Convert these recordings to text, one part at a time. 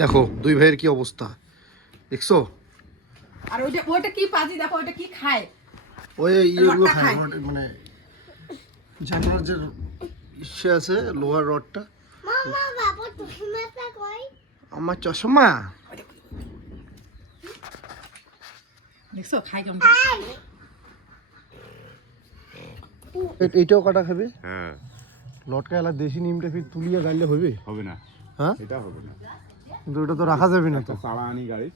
দেখো দুই ভাইয়ের কি অবস্থা দেখছো। আর ওইটা কি পাজি দেখো, ওইটা কি খায়? ওই ইয়েগুলো খায়, মানে জানার যে ইচ্ছে আছে লোহার রডটা। মামা বাবা চশমাটা কই? আমার চশমা দেখছো খায় কেমন? এইটাও কাটা খাবে। হ্যাঁ লটকা এলা দেশি নিমটা ফির তুলিয়ে গাইলে হবে? হবে না, হ্যাঁ এটা হবে না। কিন্তু ওটা তো রাখা যাবে না তো। চারা আনি গাড়ি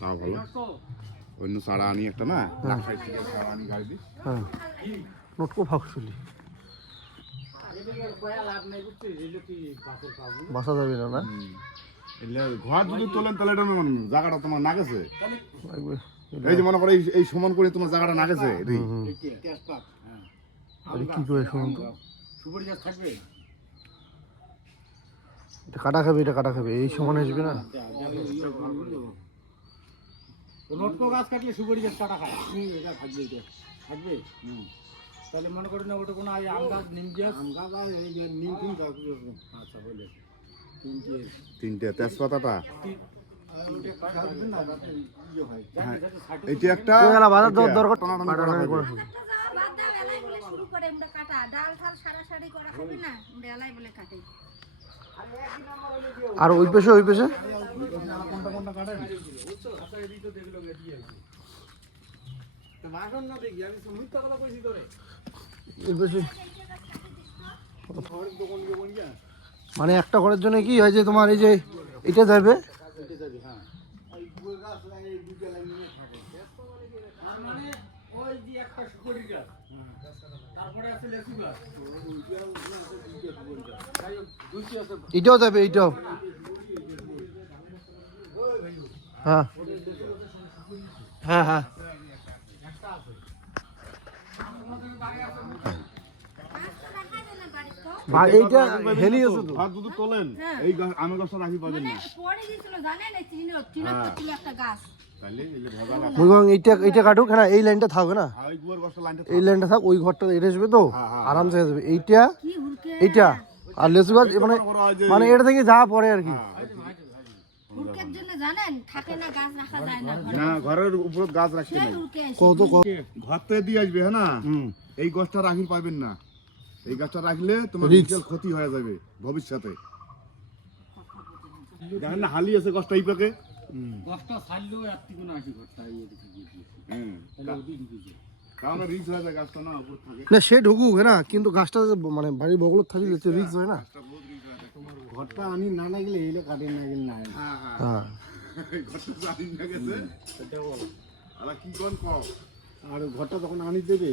তা ভালো, অন্য চারা আনি একটা না, রাখাই থেকে চারা আনি গাড়ি দিই। হ্যাঁ লটকো ফাঁকশুলি বাসা যাবে না। না এলে ঘর যদি তোলেন তাহলে এটা জায়গাটা তোমার না গেছে। লাগবে। এই যে মনে করো এই সমান করে তোমার জায়গাটা না গেছে। আরে কি করে শুনুন তো, সুপারি গাছ থাকবে, এটা কাটা খাবে, এটা কাটা খাবে, এই সমান আসবে না। লটকো গাছ কাটলে সুপারি গাছ কাটা খায়। এটা থাকবে, এটা থাকবে। তাহলে মনে করেন না ওটা কোনো আম গাছ, নিম গাছ, আম গাছ আর এই যে নিম ফুল গাছ। আচ্ছা বলে তিনটে তেজপাতাটা এইটা একটা ওই এলা বাজার দেওয়ার দরকার টানাটানি কাটা করা টানি হবে। করা হবে। শুরু করে আমরা কাটা ডাল ঠাল সারাসারি করা হবে না, আমরা এলাই বলে কাটে। আর ওই পেশে ওই পেশে কোনটা কোনটা কাটেন? বাসন না দেখি আমি মিথ্যা কথা কইছি তোরে। ওই পেশে ঘরের দোকান দোকান গিয়া মানে একটা ঘরের জন্য কি হয় যে তোমার এই যে এটা যাবে। মানে ওই যে একটা সুপারি গাছ, তারপরে আছে লেচু গাছ, এটাও যাবে, এইটাও। হ্যাঁ হ্যাঁ হ্যাঁ এইটা হেলি আছে তো। ঘর যদি তোলেন এই আমের গাছটা রাখি পাবেন না। পরে দিছিল জানেন এই চিনা ছিল একটা গাছ। তাহলে এই যে ভেজা গাছ, মুগং এইটা কাটুক না, এই লাইনটা থাকবে না, আর ওই গুয়ার গাছটা লাইনটা এই লাইনটা থাক, ওই ঘরটা এটা আসবে তো আরামসে হয়ে যাবে। এইটা কি হুরকে এইটা আর লেচু গাছ মানে মানে এটা থেকে যা পড়ে আর কি। হুরকের জন্য জানেন থাকে না, গাছ রাখা যায় না ঘরে। না ঘরের উপর গাছ রাখতে নাই, হুরকে কত ঘর থেকে দিয়ে আসবে। হ্যাঁ না, হুম এই গাছটা রাখি পাবেন না। এই গাছটা রাখলে তোমার Risk. বিশাল ক্ষতি হয়ে যাবে ভবিষ্যতে। দেখেন না হালি আছে গাছটা এই পাকে। দশটা ছাড়লেও রাত্রি কোনো আসি ঘরটা ইয়ে দিকে গিয়েছে, হ্যাঁ তাহলে ওদিকে ঢুকেছে। কারণ রিস্ক হয়ে যায়, গাছটা না উপর থাকে। না সে ঢুকুক না, কিন্তু গাছটা যে মানে বাড়ির বগল থাকি যাচ্ছে রিক্স হয় না। ঘরটা আমি না না গেলে এইলে কাটে না গেলে না। হ্যাঁ হ্যাঁ হ্যাঁ ঘরটা জানি না গেছে। আলা কি কোন কও আর ঘরটা তখন আনি দেবে,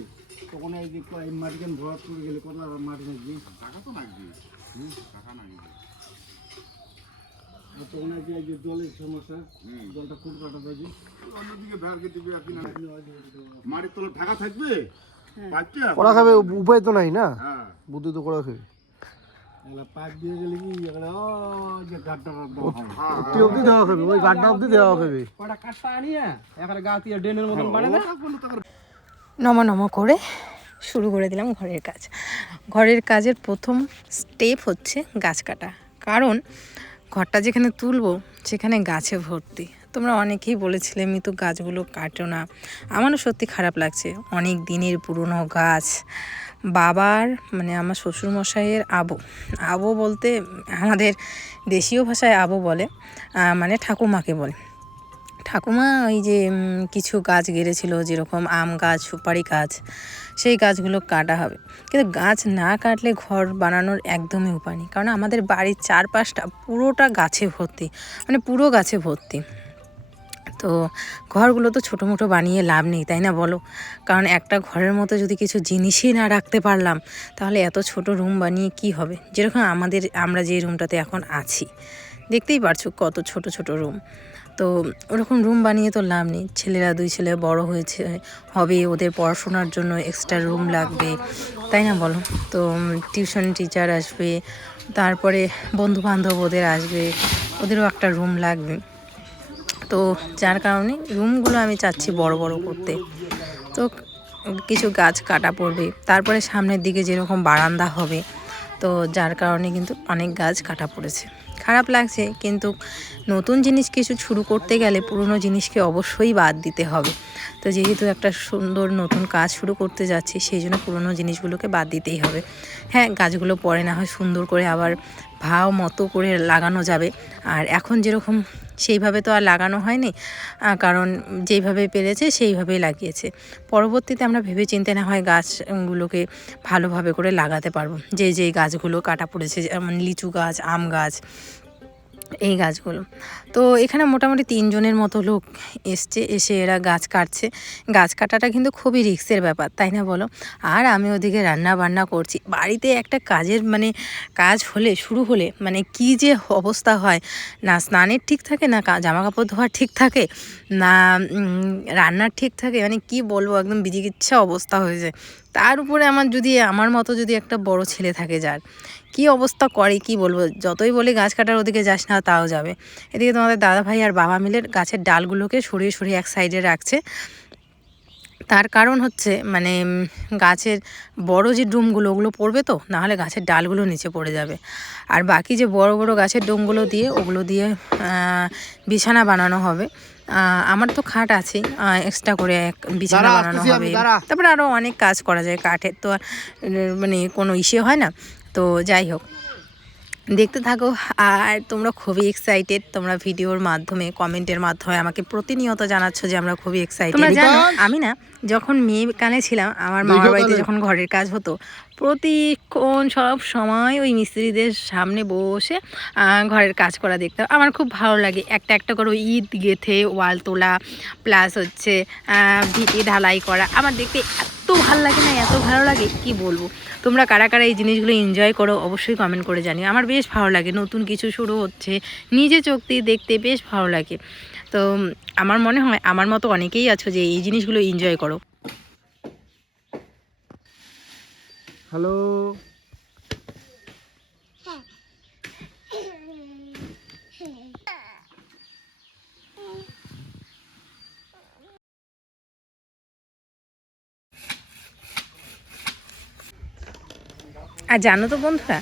তখন এই যে এই মাটিখান ভরাট করে গেলে কত মাটি নাকি টাকা তো লাগবে। টাকা নাই। তখন এই যে জলের সমস্যা, জলটা খুব কাটা দেবে। অন্যদিকে ভেড়কে দিবে আর কি না, মাটির তলে ঢাকা থাকবে পাঁচটা করা খাবে, উপায় তো নাই না, হ্যাঁ বুদ্ধি তো করা খাবে। এলা পাইপ দিয়ে গেলে কি এখানে ও যে গাড্ডা গাড্ডা হয়। অব্দি অব্দি দেওয়া খাবে, ওই গাড্ডা অব্দি দেওয়া খাবে। কটা কাঠটা আনিয়া এখানে গা দিয়ে ড্রেনের মতন বানাবে। নম নম করে শুরু করে দিলাম ঘরের কাজ। ঘরের কাজের প্রথম স্টেপ হচ্ছে গাছ কাটা, কারণ ঘরটা যেখানে তুলবো সেখানে গাছে ভর্তি। তোমরা অনেকেই বলেছিলে মিতু গাছগুলো কাটো না, আমারও সত্যি খারাপ লাগছে। অনেক দিনের পুরনো গাছ, বাবার মানে আমার শ্বশুরমশাইয়ের আবো বলতে আমাদের দেশীয় ভাষায় আবো বলে, মানে ঠাকুমাকে বলে। ঠাকুমা ওই যে কিছু গাছ গেড়েছিল, যেরকম আম গাছ, সুপারি গাছ, সেই গাছগুলো কাটা হবে। কিন্তু গাছ না কাটলে ঘর বানানোর একদমই উপায় নেই, কারণ আমাদের বাড়ির চারপাশটা পুরোটা গাছে ভর্তি, মানে পুরো গাছে ভর্তি। তো ঘরগুলো তো ছোটো মোটো বানিয়ে লাভ নেই, তাই না বলো? কারণ একটা ঘরের মতো যদি কিছু জিনিসই না রাখতে পারলাম, তাহলে এত ছোট রুম বানিয়ে কি হবে? যেরকম আমরা যে রুমটাতে এখন আছি, দেখতেই পারছো কত ছোট ছোট রুম। তো ওরকম রুম বানিয়ে তো লাভ নেই। ছেলেরা 2 ছেলে বড় হয়েছে হবে, ওদের পড়াশোনার জন্য এক্সট্রা রুম লাগবে, তাই না বলো? তো টিউশন টিচার আসবে, তারপরে বন্ধুবান্ধব ওদের আসবে, ওদেরও একটা রুম লাগবে। তো যার কারণে রুমগুলো আমি চাচ্ছি বড় বড় করতে। তো কিছু গাছ কাটা পড়বে, তারপরে সামনের দিকে যেরকম বারান্দা হবে, তো যার কারণে কিন্তু অনেক গাছ কাটা পড়েছে। খারাপ লাগছে, কিন্তু নতুন জিনিস কিছু শুরু করতে গেলে পুরনো জিনিসকে অবশ্যই বাদ দিতে হবে। তো যেহেতু একটা সুন্দর নতুন কাজ শুরু করতে যাচ্ছি, সেই জন্য পুরনো জিনিসগুলোকে বাদ দিতেই হবে। হ্যাঁ, গাছগুলো পরে না হয় সুন্দর করে আবার ভাও মতো করে লাগানো যাবে। আর এখন যেরকম সেইভাবে তো আর লাগানো হয়নি, কারণ যেইভাবে পেরেছে সেইভাবেই লাগিয়েছে। পরবর্তীতে আমরা ভেবে চিন্তে না হয় গাছগুলোকে ভালোভাবে করে লাগাতে পারবো। যেই গাছগুলো কাটা পড়েছে, যেমন লিচু গাছ, আম গাছ, এই গাছগুলো। তো এখানে মোটামুটি 3 জনের মতো লোক এসে এরা গাছ কাটছে। গাছ কাটাটা কিন্তু খুবই রিস্কের ব্যাপার, তাই না বলো? আর আমি ওদিকে রান্না বান্না করছি। বাড়িতে একটা কাজের কাজ শুরু হলে কি যে অবস্থা হয়, না স্নানের ঠিক থাকে, না জামা কাপড় ধোয়ার ঠিক থাকে, না রান্নার ঠিক থাকে, কি বলবো, একদম বিজিকিচ্ছা অবস্থা হয়ে যায়। তার উপরে আমার মতো যদি একটা বড় ছেলে থাকে, যার কি অবস্থা করে কি বলবো। যতই বলে গাছ কাটার ওদিকে যাস না, তাও যাবে। এদিকে তোমাদের দাদা ভাই আর বাবা মিলে গাছের ডালগুলোকে সরিয়ে সরিয়ে এক সাইডে রাখছে। তার কারণ হচ্ছে গাছের বড় যে ডুমগুলো, ওগুলো পড়বে, তো নাহলে গাছের ডালগুলো নিচে পড়ে যাবে। আর বাকি যে বড় বড় গাছের ডুমগুলো দিয়ে, ওগুলো দিয়ে বিছানা বানানো হবে। আমার তো খাট আছে, এক্সট্রা করে বিছানা বানানো হবে। তারপরে আরও অনেক কাজ করা যায়, কাঠের তো আর কোনো ইসে হয় না। তো যাই হোক, দেখতে থাকো। আর তোমরা খুবই এক্সাইটেড, তোমরা ভিডিওর মাধ্যমে, কমেন্টের মাধ্যমে আমাকে প্রতিনিয়ত জানাচ্ছ যে আমরা খুবই এক্সাইটেড। তোমরা জানো, আমি না যখন মেয়ে কানে ছিলাম, আমার মামার বাড়িতে যখন ঘরের কাজ হতো, প্রতিক্ষণ সব সময় ওই মিস্ত্রিদের সামনে বসে ঘরের কাজ করা দেখতাম। আমার খুব ভালো লাগে। একটা একটা করে ইট গেঁথে ওয়াল তোলা, প্লাস হচ্ছে ভিটি ঢালাই করা। আমার দেখতে এত ভালো লাগে না, এত ভালো লাগে কি বলবো। তোমরা কারা কারা এই জিনিসগুলো এনজয় করো অবশ্যই কমেন্ট করে জানিও। আমার বেশ ভালো লাগে, নতুন কিছু শুরু হচ্ছে, নিজে চোখ দিয়ে দেখতে বেশ ভালো লাগে। তো আমার মনে হয় আমার মতো অনেকেই আছো যে এই জিনিসগুলো এনজয় করো। হ্যালো, আর জানো তো বন্ধুরা,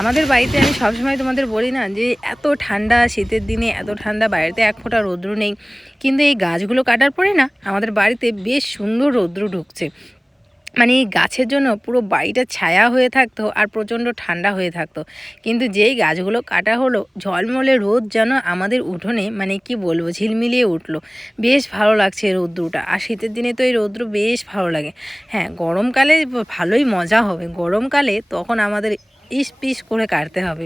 আমাদের বাড়িতে আমি সবসময় তোমাদের বলি না যে এত ঠান্ডা, শীতের দিনে এত ঠান্ডা, বাড়িতে এক ফোঁটা রৌদ্র নেই। কিন্তু এই গাছগুলো কাটার পরে না আমাদের বাড়িতে বেশ সুন্দর রৌদ্র ঢুকছে। এই গাছের জন্য পুরো বাড়িটা ছায়া হয়ে থাকতো আর প্রচণ্ড ঠান্ডা হয়ে থাকতো। কিন্তু যেই গাছগুলো কাটা হলো, ঝলমলে রোদ যেন আমাদের উঠোনে কি বলবো, ঝিলমিলিয়ে উঠলো। বেশ ভালো লাগছে রৌদ্রটা। আর শীতের দিনে তো এই রৌদ্র বেশ ভালো লাগে। হ্যাঁ, গরমকালে ভালোই মজা হবে। গরমকালে তখন আমাদের পিস করে কাটতে হবে,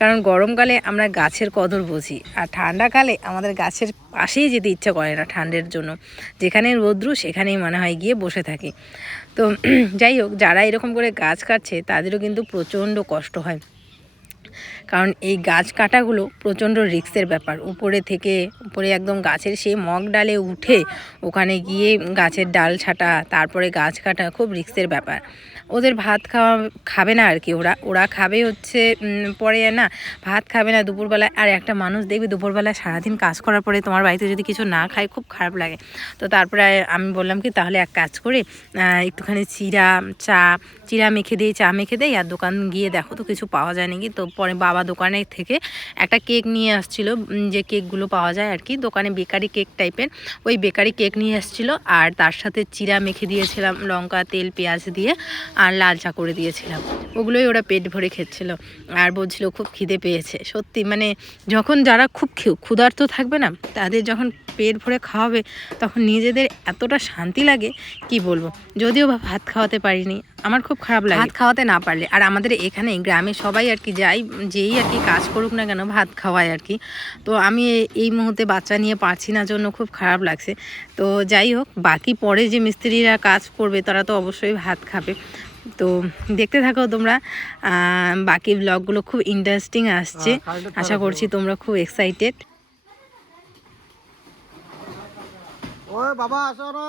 কারণ গরমকালে আমরা গাছের কদর বুঝি। আর ঠান্ডাকালে আমাদের গাছের পাশেই যেতে ইচ্ছা করে না ঠান্ডার জন্য। যেখানে রৌদ্র সেখানেই মনে হয় গিয়ে বসে থাকি। তো যাই হোক, যারা এরকম করে গাছ কাটছে তাদেরও কিন্তু প্রচণ্ড কষ্ট হয়, কারণ এই গাছ কাটাগুলো প্রচণ্ড রিস্কের ব্যাপার। উপরে একদম গাছের সেই মগ ডালে উঠে ওখানে গিয়ে গাছের ডাল ছাটা, তারপরে গাছ কাটা খুব রিস্কের ব্যাপার। ওদের ভাত খাবে না আর কি, ওরা খাবে হচ্ছে পরে, না ভাত খাবে না দুপুরবেলায়। আর একটা মানুষ দেখবি দুপুরবেলায় সারাদিন কাজ করার পরে তোমার বাড়িতে যদি কিছু না খায়, খুব খারাপ লাগে। তো তারপরে আমি বললাম কি, তাহলে এক কাজ করে একটুখানি চিরা মেখে দিই, চা মেখে দেয়, আর দোকান গিয়ে দেখো তো কিছু পাওয়া যায় নাকি। তো পরে বাবা দোকানে থেকে একটা কেক নিয়ে আসছিলো, যে কেকগুলো পাওয়া যায় আর কি দোকানে, বেকারি কেক টাইপের, ওই বেকারি কেক নিয়ে আসছিলো। আর তার সাথে চিরা মেখে দিয়েছিলাম, লঙ্কা, তেল, পেঁয়াজ দিয়ে, আর লাল চা করে দিয়েছিলাম। ওগুলোই ওরা পেট ভরে খেচ্ছিল। আর বলছিল খুব খিদে পেয়েছে। সত্যি যখন যারা খুব ক্ষুধার্ত থাকবে না, তাদের যখন পেট ভরে খাওয়াবে, তখন নিজেদের এতটা শান্তি লাগে কি বলবো। যদিও ভাত খাওয়াতে পারিনি, আমার খুব খারাপ লাগে ভাত খাওয়াতে না পারলে। আর আমাদের এখানে গ্রামে সবাই আর কি যেই আর কি কাজ করুক না কেন, ভাত খাওয়ায় আর কি। তো আমি এই মুহূর্তে বাচ্চা নিয়ে পারছি না জন্য খুব খারাপ লাগছে। তো যাই হোক, বাকি পরে যে মিস্ত্রিরা কাজ করবে তারা তো অবশ্যই ভাত খাবে। তো দেখতে থাকো তোমরা, বাকি ব্লগগুলো খুব ইন্টারেস্টিং আসছে। আশা করছি তোমরা খুব এক্সাইটেড। ওই বাবা আসো না।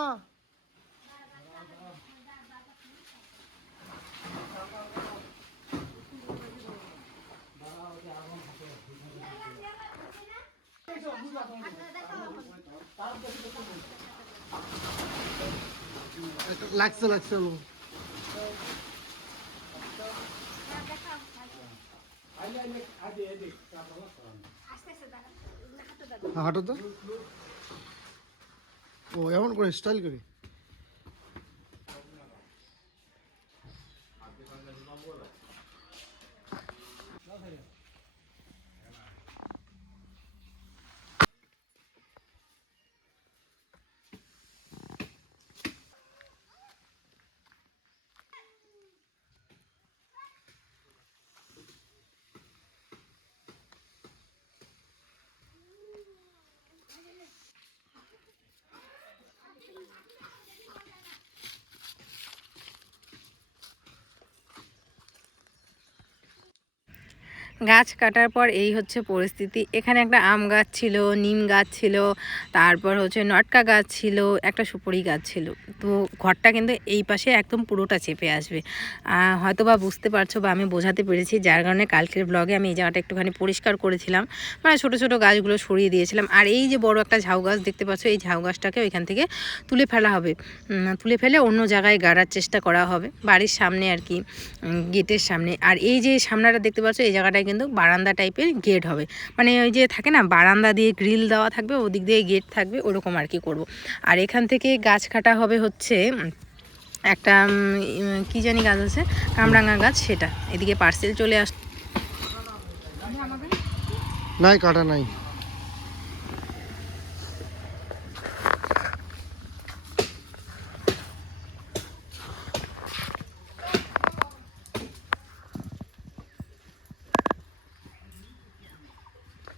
লাগছে হাঁটো তো, ও এমন করে স্টাইল করে। গাছ কাটার পর এই হচ্ছে পরিস্থিতি। এখানে একটা আম গাছ ছিল, নিম গাছ ছিল, তারপর হচ্ছে নটকা গাছ ছিল, একটা সুপুরি গাছ ছিল। তো ঘরটা কিন্তু এই পাশে একদম পুরোটা চেপে আসবে। হয়তো বা বুঝতে পারছো বা আমি বোঝাতে পেরেছি, যার কারণে কালকের ব্লগে আমি এই জায়গাটা একটুখানি পরিষ্কার করেছিলাম, মানে ছোটো ছোটো গাছগুলো সরিয়ে দিয়েছিলাম। আর এই যে বড় একটা ঝাউ গাছ দেখতে পাচ্ছ, এই ঝাউ গাছটাকে ওইখান থেকে তুলে ফেলা হবে, তুলে ফেলে অন্য জায়গায় গাড়ার চেষ্টা করা হবে, বাড়ির সামনে আর কি, গেটের সামনে। আর এই যে সামনাটা দেখতে পাচ্ছ, এই জায়গাটায় কিন্তু বারান্দা টাইপের গেট হবে, মানে ওই যে থাকে না বারান্দা দিয়ে গ্রিল দেওয়া থাকবে, ওদিক দিয়ে গেট থাকবে, ওরকম আর কি করব। আর এখান থেকে গাছ কাটা হবে হচ্ছে একটা কি জানি গাছ আছে, কামরাঙা গাছ, সেটা এদিকে পার্সেল চলে আস। নাই কাটা নাই।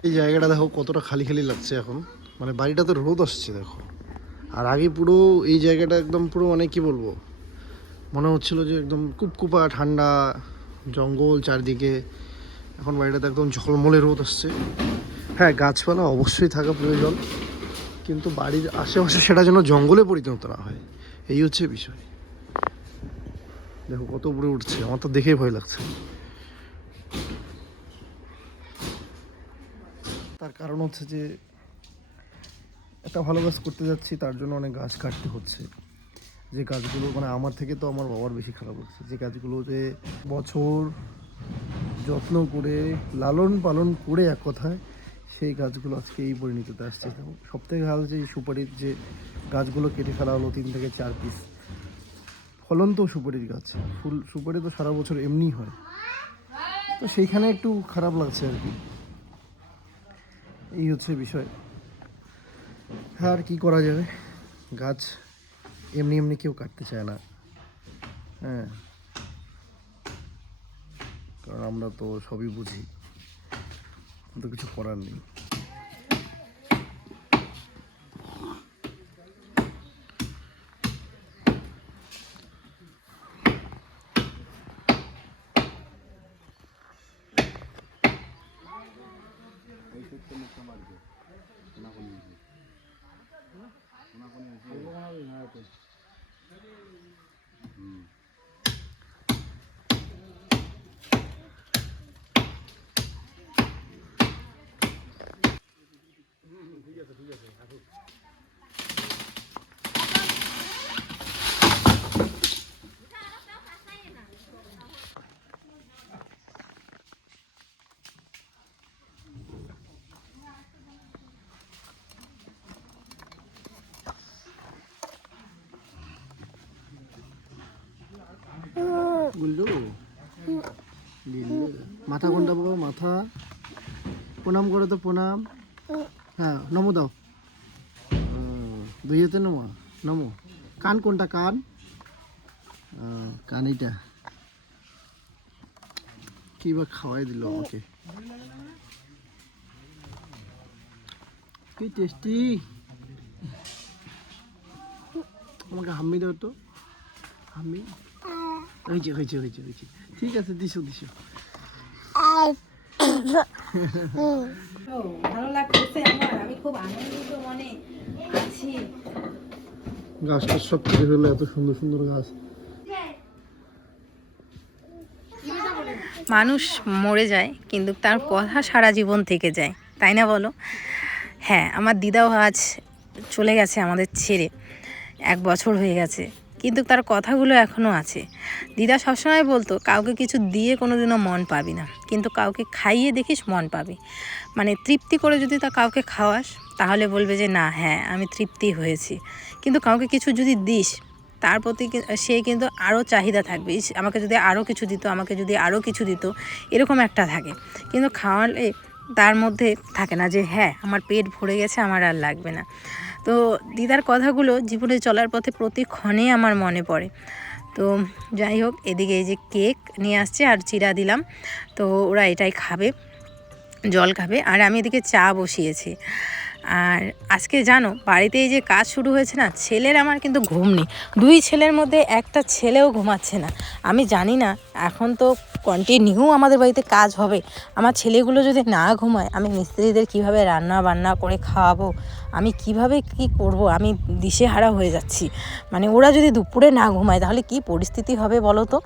এই জায়গাটা দেখো কতটা খালি খালি লাগছে এখন, মানে বাড়িটাতে রোদ আসছে দেখো। আর আগে পুরো এই জায়গাটা একদম পুরো মানে কি বলবো, মনে হচ্ছিল যে একদম কুপকুপা ঠান্ডা জঙ্গল চারদিকে। এখন বাড়িটাতে একদম ঝলমলে রোদ আসছে। হ্যাঁ, গাছপালা অবশ্যই থাকা প্রয়োজন, কিন্তু বাড়ির আশেপাশে সেটা যেন জঙ্গলে পরিণত না হয়, এই হচ্ছে বিষয়। দেখো কত উপরে উঠছে, আমার তো দেখেই ভয় লাগছে। তার কারণ হচ্ছে যে একটা ভালো কাজ করতে যাচ্ছি, তার জন্য অনেক গাছ কাটতে হচ্ছে। যে গাছগুলো মানে আমার থেকে তো আমার বাবার বেশি খারাপ হচ্ছে, যে গাছগুলো যে বছর যত্ন করে লালন পালন করে এক কথায়, সেই গাছগুলো আজকে এই পরিণতিতে আসছে। সব থেকে ভালো যে সুপারির যে গাছগুলো কেটে ফেলা হলো 3 থেকে 4 পিস। ফলন তো সুপারির গাছ, ফুল সুপারি তো সারা বছর এমনি হয়, তো সেইখানে একটু খারাপ লাগছে আর কি, এই হচ্ছে বিষয়। হ্যাঁ, আর কী করা যাবে, গাছ এমনি এমনি কেউ কাটতে চায় না। হ্যাঁ, কারণ আমরা তো সবই বুঝি, তো কিছু করার নেই। বুঝলো, মাথা কোনটা বাবা, মাথা প্রণাম করো তো, প্রণাম। হ্যাঁ, নমো দাও, দুইয়েতে নমো, নমো। কান কোনটা, কান, কান এইটা। কি বা খাওয়াই দিল আমাকে, কি টেস্টি। আমাকে হাম্মি দাও তো, হাম্মি। হয়েছে হয়েছে হয়েছে হয়েছে, ঠিক আছে, দিছো দিছো। ভালো লাগতেছে আমার, আমি খুব আনন্দিত মনে আছি। গাছটা সব কেটে ফেললো, এত সুন্দর সুন্দর গাছ। মানুষ মরে যায় কিন্তু তার কথা সারা জীবন থেকে যায়, তাই না বলো? হ্যাঁ, আমার দিদাও আজ চলে গেছে আমাদের ছেড়ে, 1 বছর হয়ে গেছে। কিন্তু তার কথাগুলো এখনও আছে। দিদা সবসময় বলতো কাউকে কিছু দিয়ে কোনো দিনও মন পাবি না, কিন্তু কাউকে খাইয়ে দেখিস মন পাবি। মানে তৃপ্তি করে যদি তা কাউকে খাওয়াস তাহলে বলবে যে না হ্যাঁ আমি তৃপ্তি হয়েছি। কিন্তু কাউকে কিছু যদি দিস তার প্রতি সে কিন্তু আরও চাহিদা থাকবে, ইস, আমাকে যদি আরও কিছু দিত, আমাকে যদি আরও কিছু দিত, এরকম একটা থাকে। কিন্তু খাওয়ালে তার মধ্যে থাকে না যে হ্যাঁ আমার পেট ভরে গেছে, আমার আর লাগবে না। তো দিদার কথাগুলো জীবনে চলার পথে প্রতিক্ষণে আমার মনে পড়ে। তো যাই হোক, এদিকে এই যে কেক নিয়ে আসছে আর চিড়া দিলাম, তো ওরা এটাই খাবে, জল খাবে। আর আমি এদিকে চা বসিয়েছি। আর আজকে জানো বাড়িতে এই যে কাজ শুরু হয়েছে না, ছেলের আমার কিন্তু ঘুম নেই। 2 ছেলের মধ্যে একটা ছেলেও ঘুমাচ্ছে না। আমি জানি না এখন তো কন্টিনিউ আমাদের বাড়িতে কাজ হবে, আমার ছেলেগুলো যদি না ঘুমায় আমি মিস্ত্রিদের কিভাবে রান্না বান্না করে খাওয়াবো, আমি কিভাবে কি করব, আমি দিশেহারা হয়ে যাচ্ছি। মানে ওরা যদি দুপুরে না ঘুমায় তাহলে কি পরিস্থিতি হবে বলো তো।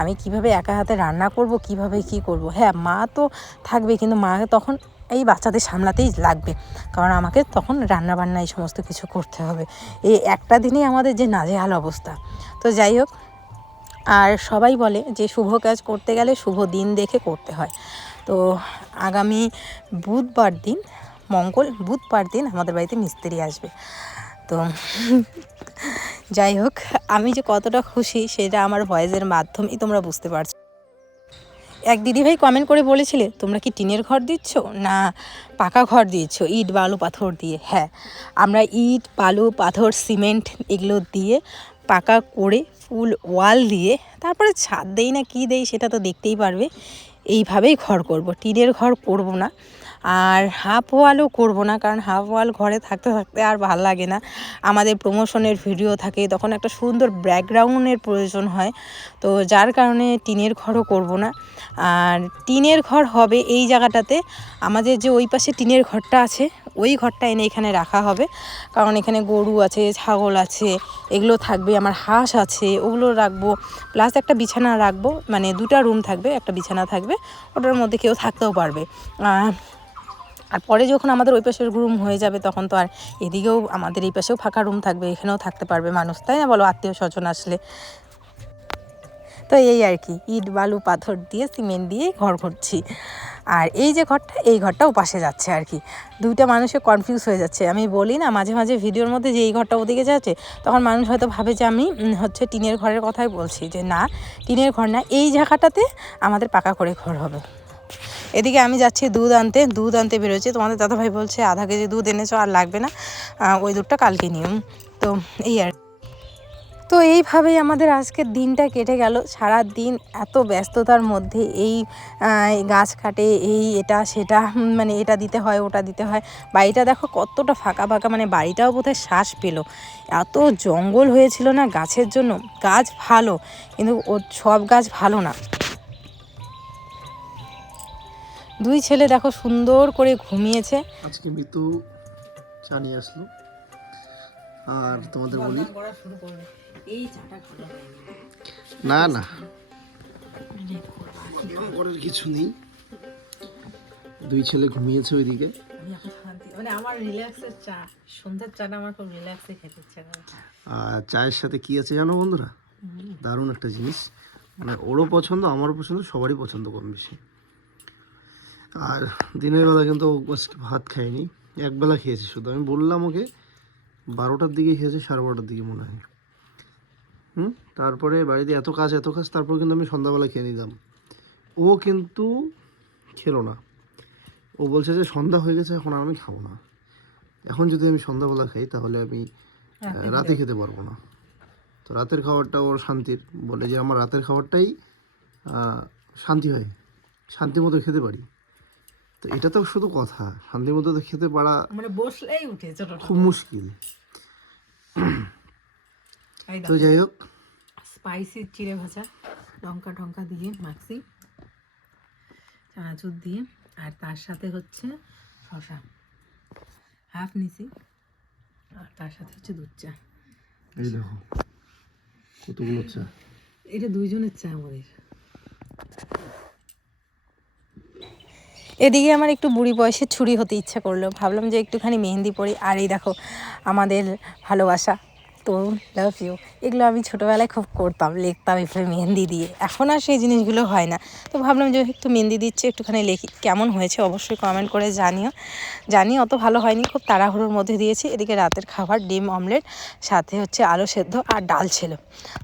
আমি কিভাবে একা হাতে রান্না করব, কিভাবে কি করব। হ্যাঁ মা তো থাকবে, কিন্তু মা তখন এই বাচ্চাদের সামলাতেই লাগবে, কারণ আমাকে তখন রান্নাবান্না এই সমস্ত কিছু করতে হবে। এই একটা দিনই আমাদের যে নাজেহাল অবস্থা। তো যাই হোক, আর সবাই বলে যে শুভ কাজ করতে গেলে শুভ দিন দেখে করতে হয়। তো আগামী বুধবার দিন আমাদের বাড়িতে মিস্ত্রি আসবে। তো যাই হোক, আমি যে কতটা খুশি সেটা আমার ভয়েসের মাধ্যমেই তোমরা বুঝতে পারছো। এক দিদিভাই কমেন্ট করে বলেছিলে তোমরা কি টিনের ঘর দিচ্ছ না পাকা ঘর দিয়েছো ইট বালু পাথর দিয়ে। হ্যাঁ, আমরা ইট বালু পাথর সিমেন্ট এগুলো দিয়ে পাকা করে ফুল ওয়াল দিয়ে তারপরে ছাদ দেই না কি দেই সেটা তো দেখতেই পারবে। এইভাবেই ঘর করব, টিনের ঘর করব না। আর হাফ ওয়ালও করব না, কারণ হাফ ওয়াল ঘরে থাকতে থাকতে আর ভাল লাগে না। আমাদের প্রমোশনের ভিডিও থাকে, তখন একটা সুন্দর ব্যাকগ্রাউন্ডের প্রয়োজন হয়। তো যার কারণে টিনের ঘরও করব না। আর টিনের ঘর হবে এই জায়গাটাতে, আমাদের যে ওই পাশে টিনের ঘরটা আছে ওই ঘরটা এনে এখানে রাখা হবে, কারণ এখানে গরু আছে, ছাগল আছে, এগুলো থাকবে, আমার হাঁস আছে, ওগুলো রাখবো। প্লাস একটা বিছানা রাখবো, মানে 2টা রুম থাকবে, একটা বিছানা থাকবে, ওটার মধ্যে কেউ থাকতেও পারবে। আর পরে যখন আমাদের ওই পাশের রুম হয়ে যাবে তখন তো আর এদিকেও আমাদের এই পাশেও ফাঁকা রুম থাকবে, এখানেও থাকতে পারবে মানুষ, তাই না বলো, আত্মীয় স্বজন আসলে। তো এই আর কি, ইট বালু পাথর দিয়ে সিমেন্ট দিয়ে ঘর করছি। আর এই যে ঘরটা, এই ঘরটাও পাশে যাচ্ছে আর কি। 2টা মানুষে কনফিউজ হয়ে যাচ্ছে। আমি বলি না মাঝে মাঝে ভিডিওর মধ্যে যে এই ঘরটা ওদিকে যাচ্ছে, তখন মানুষ হয়তো ভাবে যে আমি হচ্ছে টিনের ঘরের কথাই বলছি, যে না টিনের ঘর না, এই জায়গাটাতে আমাদের পাকা করে ঘর হবে। এদিকে আমি যাচ্ছি দুধ আনতে বেরোচ্ছি। তোমাদের দাদাভাই বলছে আধা কেজি দুধ এনেছো, আর লাগবে না, ওই দুধটা কালকে নিও। তো এই আর, তো এইভাবেই আমাদের আজকের দিনটা কেটে গেল। সারা দিন এত ব্যস্ততার মধ্যে এই গাছ কাটে, এই এটা সেটা, মানে এটা দিতে হয় ওটা দিতে হয়। বাড়িটা দেখো কতটা ফাঁকা ফাঁকা, মানে বাড়িটাও বোধহয় শ্বাস পেল। এত জঙ্গল হয়েছিল না গাছের জন্য। গাছ ভালো, কিন্তু সব গাছ ভালো না। 2 ছেলে দেখো সুন্দর করে ঘুমিয়েছে। আজকে মিতু চা নিয়ে আসলো। আর তোমাদের বলি, না না করার কিছু নেই, 2 ছেলে ঘুমিয়েছে ওইদিকে। মানে আমার রিল্যাক্সের চা, সন্ধ্যার চাটা আমার খুব রিল্যাক্সে খেতে ইচ্ছা করে। আর চায়ের সাথে কি আছে জানো বন্ধুরা, দারুণ একটা জিনিস, মানে ওরও পছন্দ আমারও পছন্দ, সবারই পছন্দ কম বেশি। আর দিনের বেলা কিন্তু আজকে ভাত খাইনি, একবেলা খেয়েছি শুধু। আমি বললাম ওকে 12টার দিকে খেয়েছে, 12:30টার দিকে মনে হয়। তারপরে বাড়িতে এত কাজ তারপর কিন্তু আমি সন্ধ্যাবেলা খেয়ে নিলাম। ও কিন্তু খেলো না, ও বলছে যে সন্ধ্যা হয়ে গেছে এখন আর আমি খাবো না, এখন যদি আমি সন্ধ্যাবেলা খাই তাহলে আমি রাতে খেতে পারবো না। তো রাতের খাবারটা ওর শান্তির, বলে যে আমার রাতের খাবারটাই শান্তি হয়, শান্তি মতো খেতে পারি। তো এটা তো শুধু কথা, শান্তির মতো তো খেতে পারা মানে বসলেই উঠে খুব মুশকিল। তো যাই হোক, স্পাইসি চিড়ে ভাজা, লঙ্কা টঙ্কা দিয়ে মাখছি, চানাচুর দিয়ে, আর তার সাথে হচ্ছে শসা হাফ নিছি, আর তার সাথে হচ্ছে দুধ চা। এই দেখো কতগুলো চা, এটা 2 জনের চা আমাদের। এদিকে আমার একটু বুড়ি বয়সে ছুরি হতে ইচ্ছা করলো, ভাবলাম যে একটুখানি মেহেন্দি পরি। আর এই দেখো আমাদের ভালোবাসা তো লাভ ইউ। এগুলো আমি ছোটোবেলায় খুব করতাম, লিখতাম এভাবে মেহেন্দি দিয়ে। এখন আর সেই জিনিসগুলো হয় না। তো ভাবলাম যে একটু মেহেন্দি দিচ্ছে, একটুখানি লেখি। কেমন হয়েছে অবশ্যই কমেন্ট করে জানিও। জানি অত ভালো হয়নি, খুব তাড়াহুড়োর মধ্যে দিয়েছি। এদিকে রাতের খাবার ডিম অমলেট, সাথে হচ্ছে আলু সেদ্ধ আর ডাল ছিল।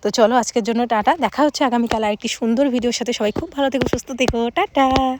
তো চলো আজকের জন্য টাটা, দেখা হচ্ছে আগামীকাল আরেকটি সুন্দর ভিডিওর সাথে। সবাই খুব ভালো থেকো, সুস্থ থেকো, টাটা।